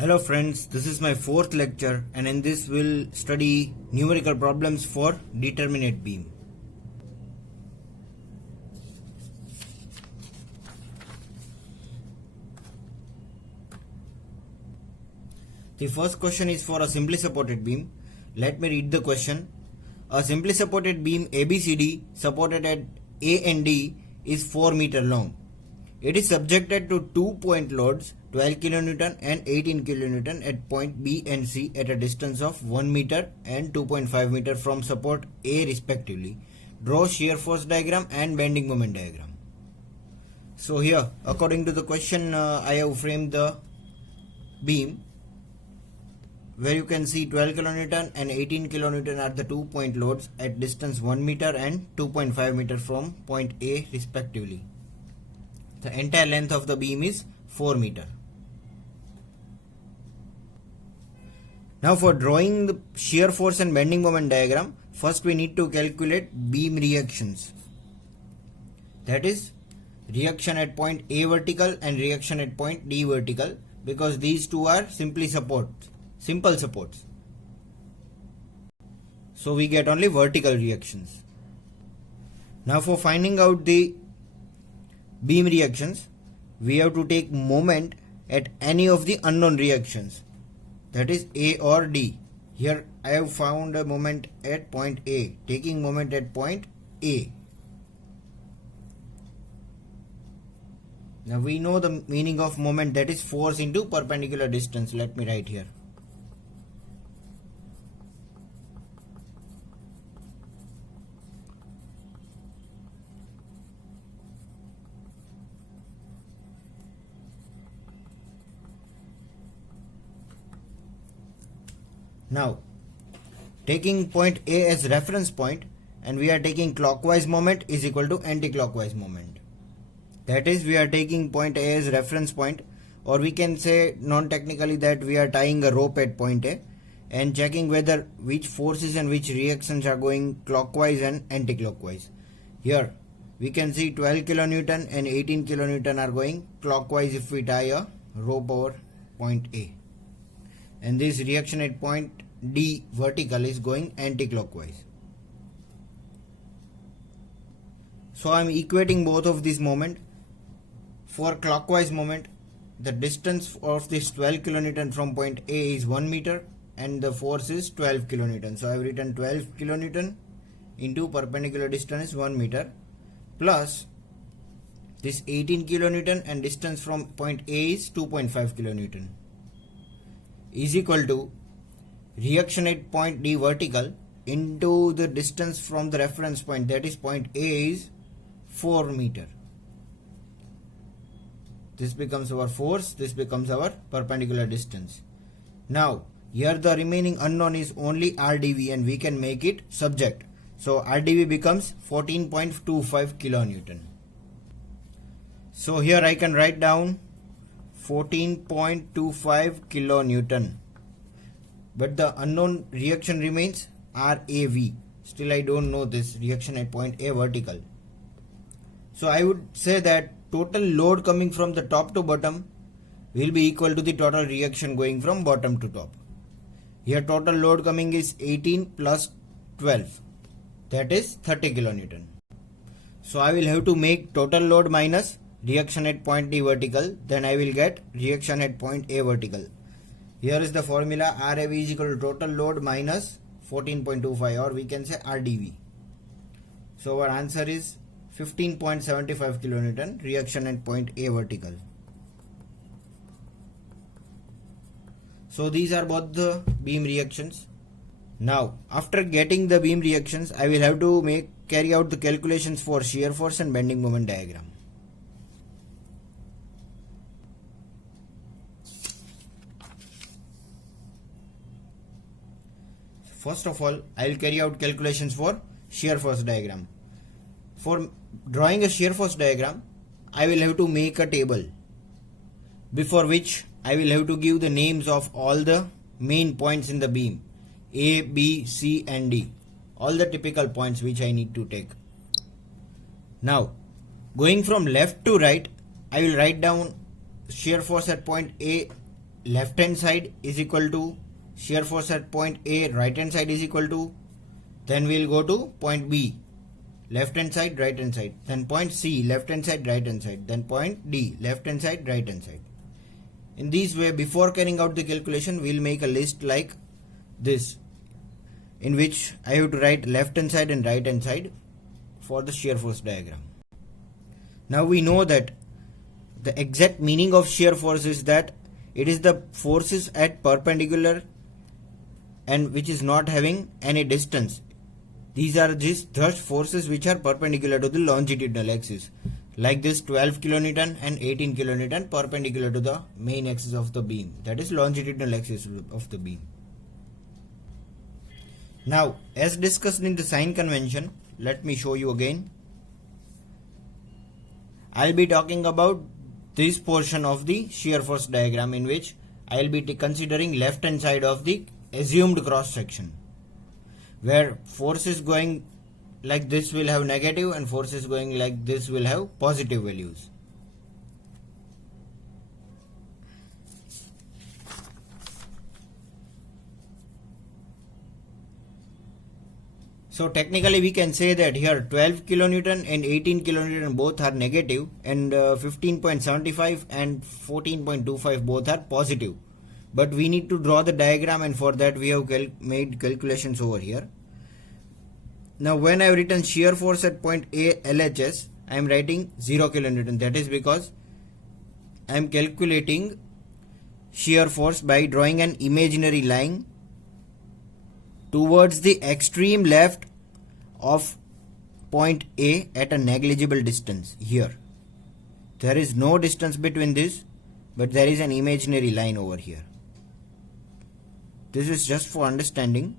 Hello friends, this is my fourth lecture and in this we'll study numerical problems for determinate beam. The first question is for a simply supported beam. Let me read the question. A simply supported beam ABCD supported at A and D is 4 meter long. It is subjected to 2-point loads 12 kN and 18 kN at point B and C at a distance of 1 meter and 2.5 meter from support A respectively. Draw shear force diagram and bending moment diagram. So here, according to the question, I have framed the beam where you can see 12 kN and 18 kN are the 2-point loads at distance 1 meter and 2.5 meter from point A respectively. The entire length of the beam is 4 meter. Now for drawing the shear force and bending moment diagram, first we need to calculate beam reactions. That is reaction at point A vertical and reaction at point D vertical, because these two are simple supports. So we get only vertical reactions. Now for finding out the beam reactions, we have to take moment at any of the unknown reactions, that is A or D. Here I have found a moment at point A, taking moment at point A. Now we know the meaning of moment, that is force into perpendicular distance. Let me write here. Now, taking point A as reference point, and we are taking clockwise moment is equal to anti-clockwise moment. That is, we are taking point A as reference point, or we can say non-technically that we are tying a rope at point A and checking whether which forces and which reactions are going clockwise and anti-clockwise. Here we can see 12 kN and 18 kN are going clockwise if we tie a rope over point A, and this reaction at point D vertical is going anti-clockwise. So I am equating both of these moment. For clockwise moment, the distance of this 12 kN from point A is 1 meter and the force is 12 kN. So I have written 12 kN into perpendicular distance 1 meter plus this 18 kN and distance from point A is 2.5 kN is equal to reaction at point D vertical into the distance from the reference point, that is point A is 4 meter. This becomes our force, this becomes our perpendicular distance. Now here the remaining unknown is only RdV and we can make it subject. So RdV becomes 14.25 kilonewton. So here I can write down 14.25 kilonewton, but the unknown reaction remains RAV. Still I don't know this reaction at point A vertical. So I would say that total load coming from the top to bottom will be equal to the total reaction going from bottom to top. Here total load coming is 18 plus 12, that is 30 kilonewton. So I will have to make total load minus reaction at point D vertical, then I will get reaction at point A vertical. Here is the formula, RAV is equal to total load minus 14.25, or we can say RdV. So our answer is 15.75 kilonewton reaction at point A vertical. So these are both the beam reactions. Now after getting the beam reactions, I will have to carry out the calculations for shear force and bending moment diagram. First of all, I will carry out calculations for shear force diagram. For drawing a shear force diagram, I will have to make a table, before which I will have to give the names of all the main points in the beam, A, B, C and D, all the typical points which I need to take. Now going from left to right, I will write down shear force at point A left hand side is equal to shear force at point A, right hand side is equal to, then we'll go to point B, left hand side, right hand side, then point C, left hand side, right hand side, then point D, left hand side, right hand side. In this way, before carrying out the calculation, we'll make a list like this, in which I have to write left hand side and right hand side for the shear force diagram. Now we know that the exact meaning of shear force is that it is the forces at perpendicular and which is not having any distance. These are just thus forces which are perpendicular to the longitudinal axis, like this 12 kilonewton and 18 kilonewton perpendicular to the main axis of the beam, that is longitudinal axis of the beam. Now, as discussed in the sign convention, let me show you again. I'll be talking about this portion of the shear force diagram, in which I'll be considering left hand side of the assumed cross section, where forces going like this will have negative and forces going like this will have positive values. So technically we can say that here 12 kilonewton and 18 kilonewton both are negative, and 15.75 and 14.25 both are positive. But we need to draw the diagram, and for that we have made calculations over here. Now when I have written shear force at point A LHS, I am writing 0 kilonewton. That is because I am calculating shear force by drawing an imaginary line towards the extreme left of point A at a negligible distance. Here there is no distance between this, but there is an imaginary line over here. This is just for understanding.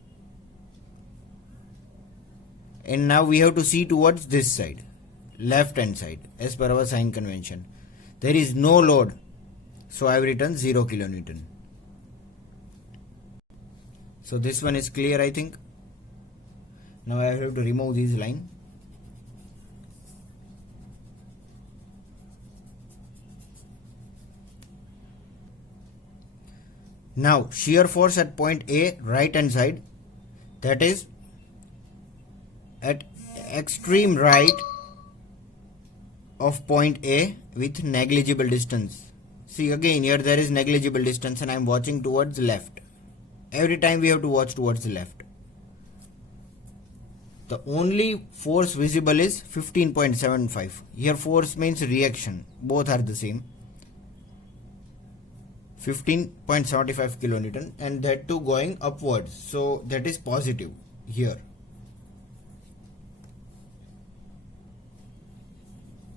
And now we have to see towards this side, left hand side, as per our sign convention. There is no load, so I have written 0 kilonewton. So this one is clear, I think. Now I have to remove this line. Now shear force at point A right hand side, that is at extreme right of point A with negligible distance. See, again here there is negligible distance and I am watching towards left. Every time we have to watch towards the left. The only force visible is 15.75. Here force means reaction. Both are the same. 15.75 kilonewton, and that too going upwards. So that is positive here.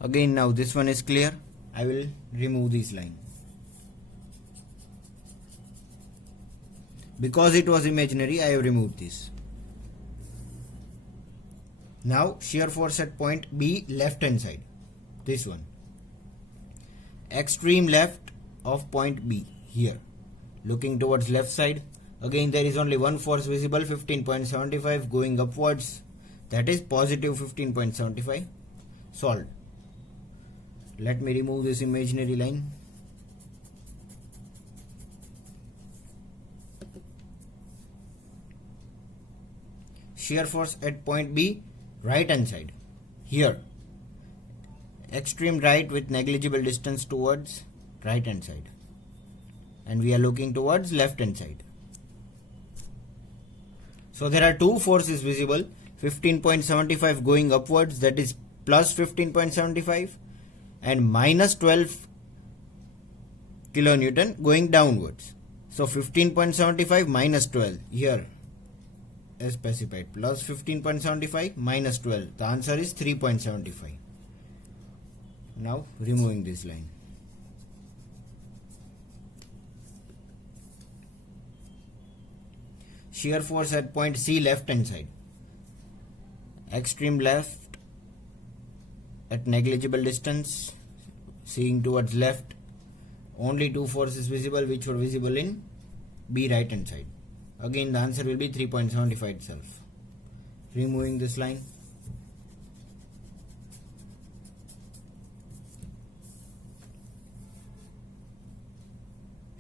Again now this one is clear. I will remove this line. Because it was imaginary, I have removed this. Now shear force at point B left hand side. This one. Extreme left of point B here. Looking towards left side. Again there is only one force visible, 15.75 going upwards. That is positive 15.75. Solved. Let me remove this imaginary line. Shear force at point B right hand side. Here. Extreme right with negligible distance towards right hand side. And we are looking towards left hand side. So there are two forces visible. 15.75 going upwards, that is plus 15.75, and minus 12 kilonewton going downwards. So 15.75 minus 12 here as specified, plus 15.75 minus 12. The answer is 3.75. Now removing this line. Shear force at point C left hand side. Extreme left at negligible distance, seeing towards left. Only two forces visible which were visible in B right hand side. Again the answer will be 3.75 itself. Removing this line.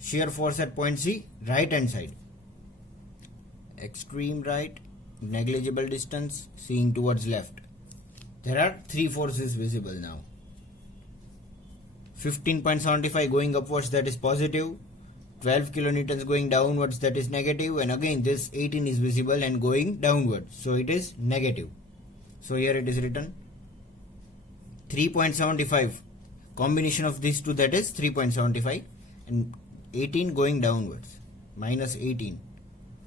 shear force at point C, right hand side. Extreme right, negligible distance, seeing towards left. There are three forces visible now. 15.75 going upwards, that is positive. 12 kilonewtons going downwards, that is negative. And again this 18 is visible and going downwards, so it is negative. So here it is written 3.75. Combination of these two, that is 3.75, and 18 going downwards, minus 18.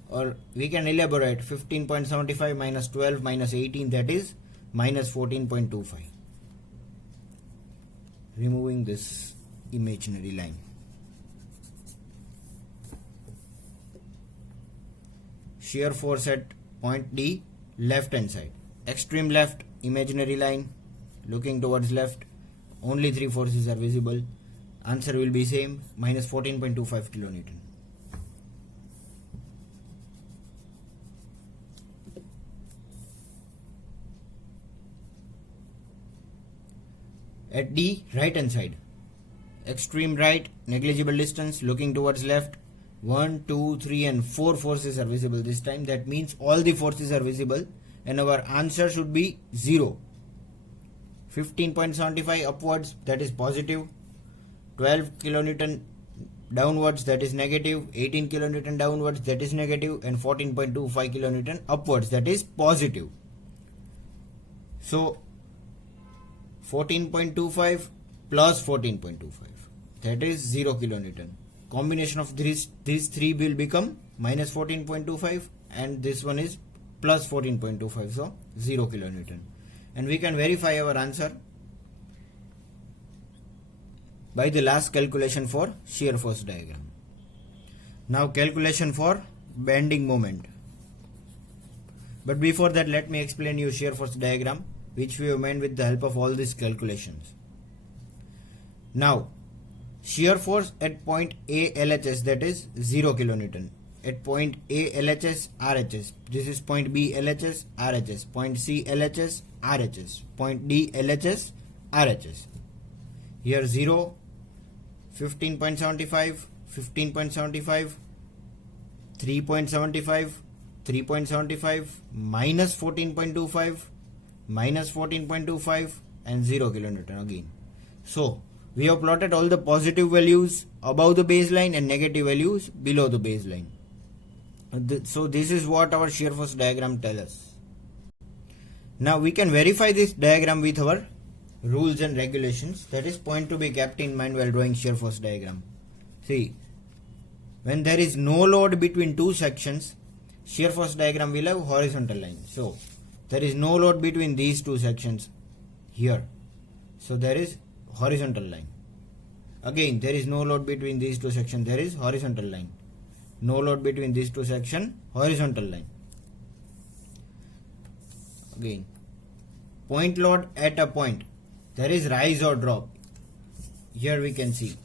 Or we can elaborate, 15.75 minus 12 minus 18, that is minus 14.25. Removing this imaginary line. Shear force at point D, left hand side. Extreme left, imaginary line, looking towards left. Only three forces are visible. Answer will be same, minus 14.25 kilonewton. At D, right hand side. Extreme right, negligible distance, looking towards left. 1, 2, 3 and 4 forces are visible this time. That means all the forces are visible and our answer should be 0. 15.75 upwards, that is positive. 12 kilonewton downwards, that is negative. 18 kilonewton downwards, that is negative. And 14.25 kilonewton upwards, that is positive. So 14.25 plus 14.25, that is 0 kilonewton. Combination of these three will become minus 14.25 and this one is plus 14.25, so 0 kilonewton. And we can verify our answer by the last calculation for shear force diagram. Now calculation for bending moment. But before that, let me explain you shear force diagram, which we have made with the help of all these calculations. Now shear force at point A LHS, that is 0 kilonewton. At point A LHS RHS, this is point B LHS RHS, point C LHS RHS, point D LHS RHS. Here 0, 15.75, 15.75, 3.75, 3.75, minus 14.25, minus 14.25 and 0 kilonewton again. So we have plotted all the positive values above the baseline and negative values below the baseline. So this is what our shear force diagram tells us. Now we can verify this diagram with our rules and regulations. That is point to be kept in mind while drawing shear force diagram. See, when there is no load between two sections, shear force diagram will have horizontal line. So there is no load between these two sections here. So there is horizontal line. Again, there is no load between these two sections. There is horizontal line. No load between these two sections. Horizontal line. Again, point load at a point. There is rise or drop. Here we can see.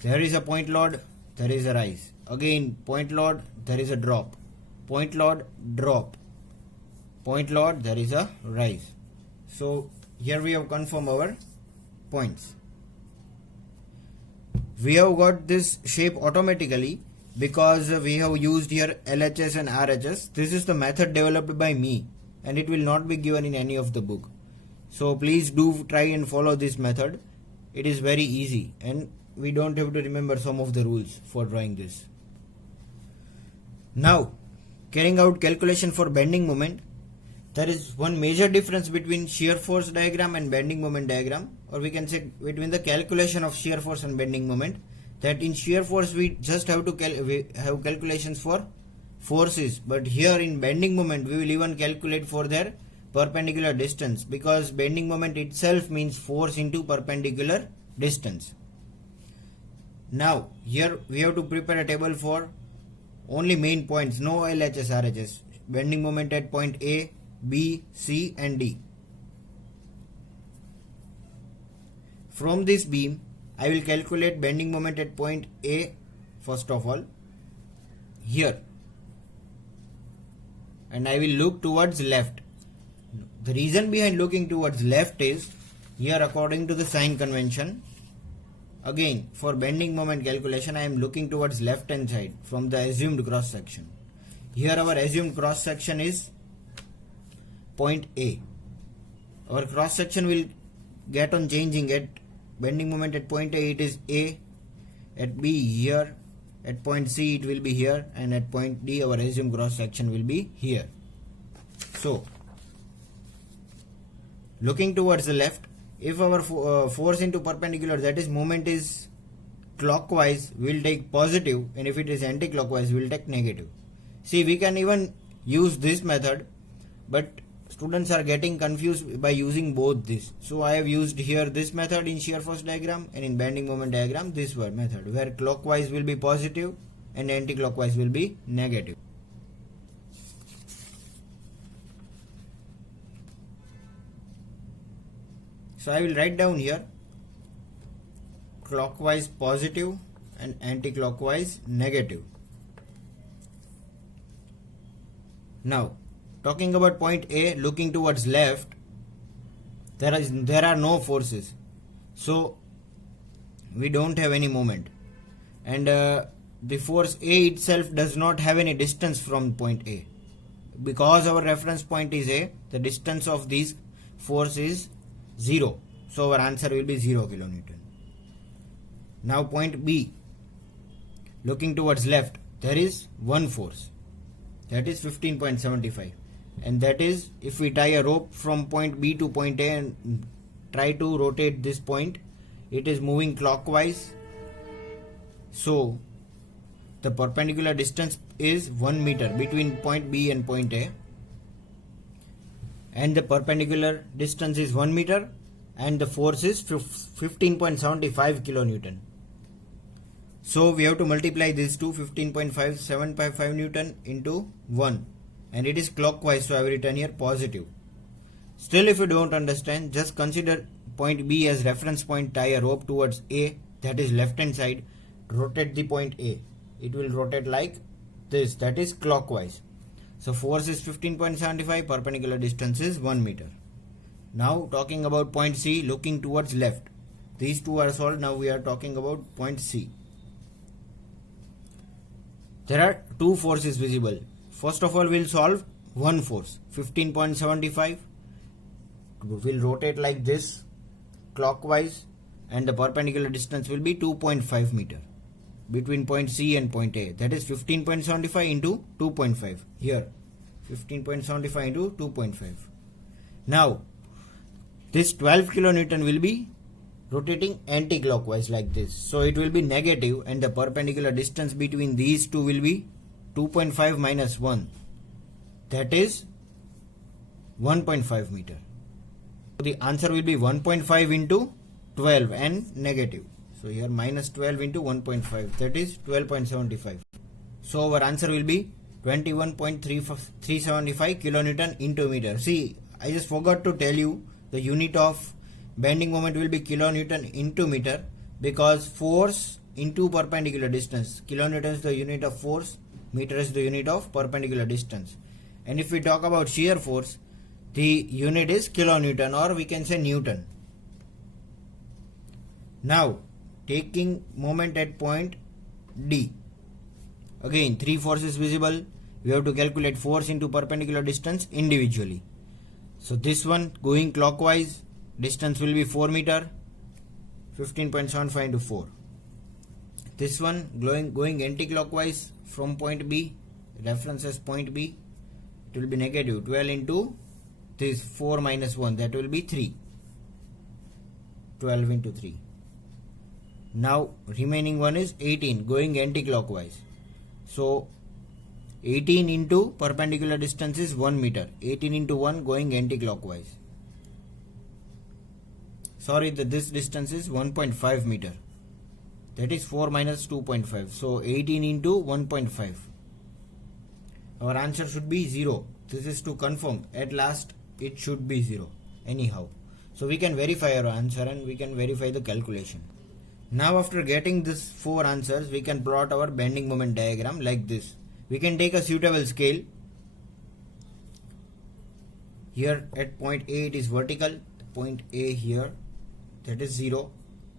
There is a point load. There is a rise. Again, point load. There is a drop. Point load, drop. Point load, there is a rise. So here we have confirmed our points. We have got this shape automatically because we have used here LHS and RHS. This is the method developed by me and it will not be given in any of the book. So please do try and follow this method. It is very easy and we don't have to remember some of the rules for drawing this. Now, carrying out calculation for bending moment. There is one major difference between shear force diagram and bending moment diagram, or we can say between the calculation of shear force and bending moment. That in shear force we just have to have calculations for forces, but here in bending moment we will even calculate for their perpendicular distance, because bending moment itself means force into perpendicular distance. Now here we have to prepare a table for only main points, no LHS RHS. Bending moment at point A, B, C and D. From this beam I will calculate bending moment at point A first of all here, and I will look towards left. The reason behind looking towards left is here, according to the sign convention, Again, for bending moment calculation, I am looking towards left hand side from the assumed cross section. Here our assumed cross section is point A. Our cross section will get on changing at bending moment at point A, it is A, at B here, at point C it will be here, and at point D our assumed cross section will be here. So, looking towards the left, if our force into perpendicular, that is moment, is clockwise, we will take positive, and if it is anti-clockwise, we will take negative. See, we can even use this method, but students are getting confused by using both this. So I have used here this method in shear force diagram, and in bending moment diagram this method, where clockwise will be positive and anti-clockwise will be negative. So I will write down here clockwise positive and anti-clockwise negative. Now, talking about point A, looking towards left, there are no forces, so we don't have any moment, and the force A itself does not have any distance from point A. Because our reference point is A, the distance of these force is 0, so our answer will be 0 kilonewton. Now point B, looking towards left, there is one force, that is 15.75, and that is, if we tie a rope from point B to point A and try to rotate this point, it is moving clockwise, so the perpendicular distance is 1 meter between point B and point A, and the perpendicular distance is 1 meter, and the force is 15.75 kilonewton. So we have to multiply these two, 15.755 Newton into 1, and it is clockwise, so I have written here positive. Still, if you don't understand, just consider point B as reference point, tie a rope towards A, that is left hand side, rotate the point A. It will rotate like this, that is clockwise. So force is 15.75, perpendicular distance is 1 meter. Now talking about point C, looking towards left. These two are solved, now we are talking about point C. There are two forces visible. First of all, we will solve one force, 15.75. We will rotate like this, clockwise, and the perpendicular distance will be 2.5 meter between point C and point A. That is 15.75 into 2.5. Here, 15.75 into 2.5. Now, this 12 kilonewton will be rotating anti-clockwise like this. So it will be negative, and the perpendicular distance between these two will be 2.5 minus 1. That is 1.5 meter. So the answer will be 1.5 into 12 and negative. So here minus 12 into 1.5, that is 12.75. So our answer will be 21.375 kilonewton into meter. See, I just forgot to tell you the unit of bending moment will be kilonewton into meter, because force into perpendicular distance. Kilonewton is the unit of force, meter is the unit of perpendicular distance. And if we talk about shear force, the unit is kilonewton, or we can say Newton. Now, taking moment at point D. Again, three forces visible. We have to calculate force into perpendicular distance individually. So this one going clockwise, distance will be 4 meter, 15.75 into 4. This one going anti-clockwise from point B, reference as point B, it will be negative 12 into this 4 minus 1, that will be 3. 12 into 3. Now remaining one is 18 going anti-clockwise. So 18 into perpendicular distance is 1 meter. 18 into 1 going anti-clockwise. Sorry, this distance is 1.5 meter. That is 4 minus 2.5. So 18 into 1.5. Our answer should be 0. This is to confirm. At last it should be 0. Anyhow. So we can verify our answer and we can verify the calculation. Now after getting these 4 answers, we can plot our bending moment diagram like this. We can take a suitable scale. Here at point A it is vertical. Point A here, that is 0.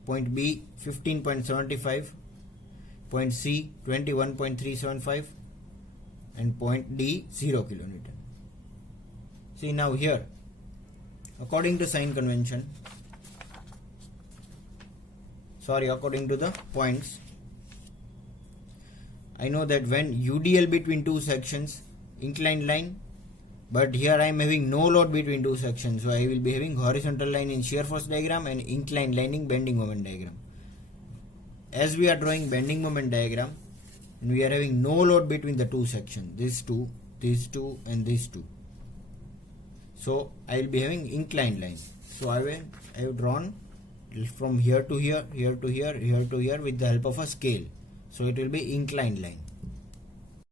point B 15.75, point C 21.375, and point D 0 kilonewton. See now here, according to sign convention, according to the points, I know that when UDL between two sections, inclined line, but here I am having no load between two sections, so I will be having horizontal line in shear force diagram and inclined line in bending moment diagram. As we are drawing bending moment diagram, and we are having no load between the two sections, these two, and these two. So I will be having inclined line. So I have drawn from here to here, here to here, here to here with the help of a scale. So it will be inclined line.